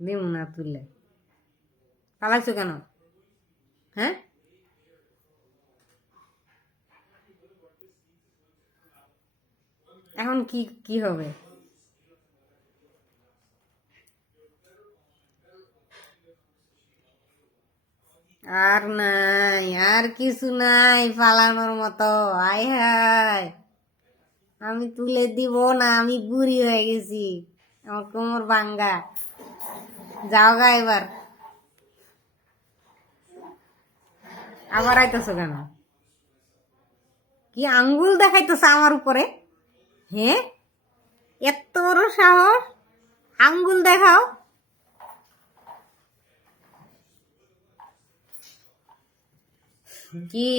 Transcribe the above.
দিব না তুলে। পালাইছো কেন? হ্যাঁ, এখন কি কি হবে? আর নাই, আর কিছু নাই পালানোর মতো। আয় হায়, আমি তুলে দিব না, আমি বুড়ি হয়ে গেছি, আমার কোমর ভাঙ্গা। যাও গা এবার। আবার আইতেছো কেন? কি আঙ্গুল দেখাইতেছে আমার উপরে? হ্যাঁ, এত বড় সাহস, আঙ্গুল দেখাও। কি